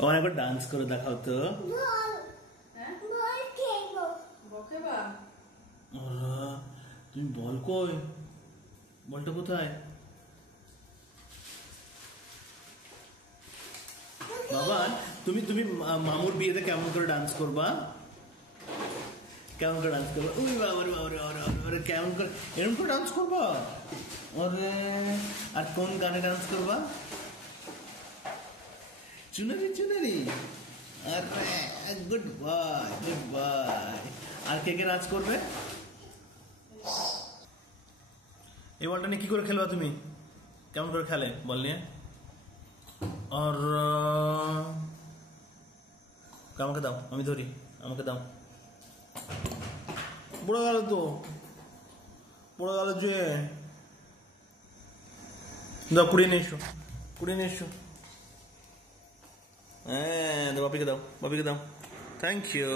আমার একবার ডান্স করে দেখাও তো। তুমি বল কই, বলটা কোথায় বাবা? তুমি তুমি মামুর বিয়েতে কেমন করে ডান্স করবা? কেমন করে ডান্স করবা? ওই বাবারে বাবারে বাবারে, কেমন করে এরকম করে ডান্স করবা? ওরে, আর কোন গানে ডান্স করবা? চুনারি চুনারি। আরে গুড বাই, গুড বাই। আর কে কে নাচ করবে? এই বলটা নিয়ে কি করে খেলবা তুমি? কেমন করে খেলে বল নিয়ে? আর আমাকে দাও, আমি ধরি, আমাকে দাও। পড়ে গেল তো, পড়ে গেল যে। দাও, কুড়িয়ে নিয়ে এসো, কুড়িয়ে নিয়ে এসো। হ্যাঁ, বাপিকে দাও, বাপিকে দাও। Thank you.